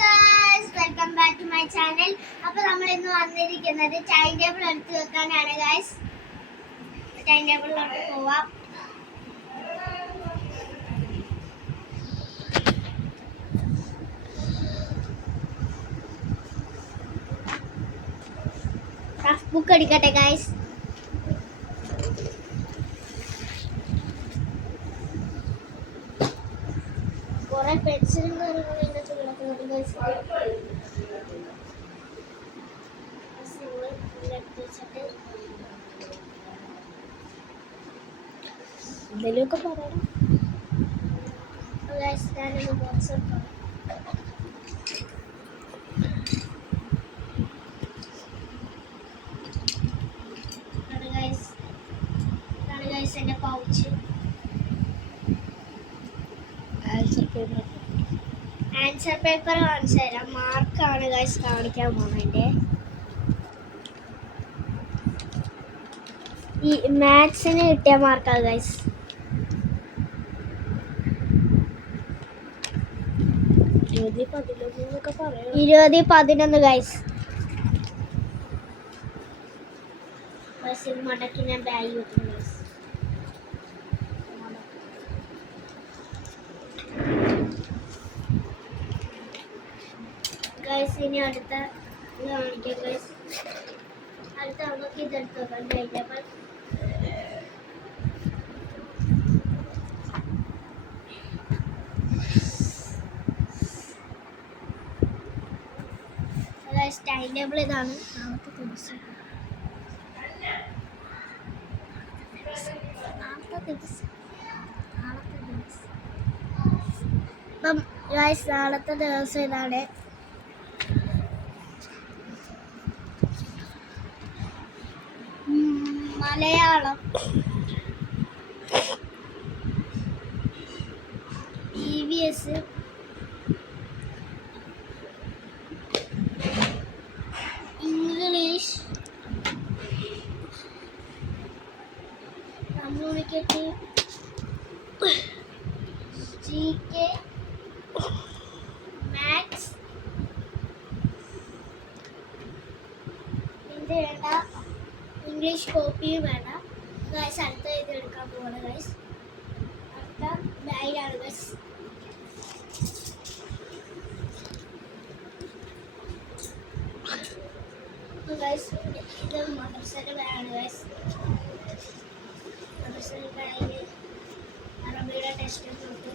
guys, welcome back to my channel. അപ്പോൾ നമ്മൾ ഇന്ന് വന്നിരിക്കുന്നത് ടൈം ടേബിൾ എടുത്ത് വെക്കാനാണ് guys. ടൈം ടേബിളിലോട്ട് പോവാം. റഫ് ബുക്ക് എടുക്കട്ടെ guys. കുറെ പെൻസിലും കാര്യങ്ങളും ഇതിനകത്ത് കിടക്കുന്നുണ്ട് guys. എന്തെങ്കിലുമൊക്കെ പറയണം guys. ഞാനൊന്ന് ബോക്സ് എടുക്കാം. ഇതാണ് guys എൻ്റെ പൗച്ച്. ആൻസർ പേപ്പർ കാണിച്ചു തരാം. മാർക്കാണ് ഗൈസ് കാണിക്കാൻ പോകുന്നതിൻ്റെ. ഈ മാത്സിന് കിട്ടിയ മാർക്കാണ് ഗൈസ്. 20-11 ഗൈസ്. മടക്കി ഞാൻ ബാഗ് വെക്കുന്നു ഗൈസ്. ഗൈസ് ഇനി അടുത്ത ഇത് കാണിക്കാം ഗൈസ്. അടുത്ത നമുക്ക് ഇതെടുത്ത് വെക്കാം time table. Guys time table ഇതാണ്. നാളത്തെ ദിവസം അപ്പം ഗൈസ് നാളത്തെ ദിവസം ഇതാണ്. Malayalam, EVS, English, communicative, GK, maths. ഇത് വേണ്ട, ഇംഗ്ലീഷ് കോപ്പിയും വേണ്ട ഗൈസ്. അടുത്ത ഇത് എടുക്കാൻ പോവാണ് ഗൈസ്. അടുത്ത ബാഗാണ് ഗൈസ്. ഗൈസ് ഇത് മദ്രസയുടെ ബാഗാണ് ഗൈസ്. മദ്രസയുടെ ബാഗ് അറബിയുടെ ടെക്സ്റ്റ് ബുക്ക്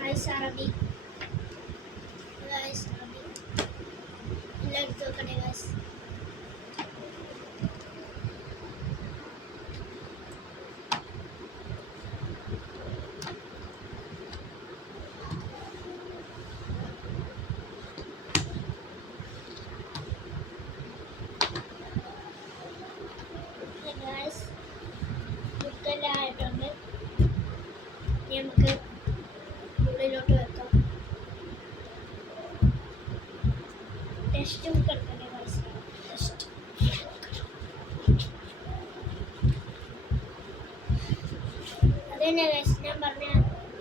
ഗൈസ്. അറബി guys, let's look at it guys. Okay guys, look at it on it. നമുക്ക് ഉള്ളിലോട്ട് വെക്കാം. ടെസ്റ്റ് ബുക്ക് എടുക്കണ്ടേ ഗൈസ്. ടെസ്റ്റ് അതന്നെ ഗൈസ് ഞാൻ പറഞ്ഞ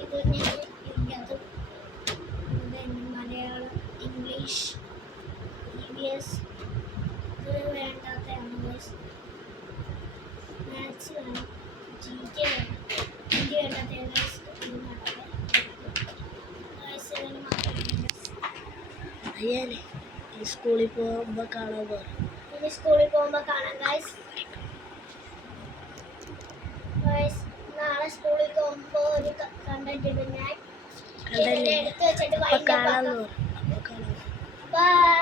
ഇത് തന്നെയാണ്. ഇന്ത്യതും മലയാളം, ഇംഗ്ലീഷ്, EVS ഇത് വേണ്ടാത്തതാണ് ഗൈസ്. മാത്സ് വേണം, GK വേണം, ഹിന്ദി വേണ്ടാത്ത ഗൈസ്. അയ്യാലേ സ്കൂളിൽ പോകുമ്പോൾ കാണാൻ പോകാം. ഇനി സ്കൂളിൽ പോകുമ്പോൾ കാണാം ഗൈസ്. നാളെ സ്കൂളിൽ പോകുമ്പോൾ ഒരു കണ്ടന്റ് ഇടും ഞാൻ. എടുത്ത് വെച്ചിട്ട് കാണാൻ. ബൈ.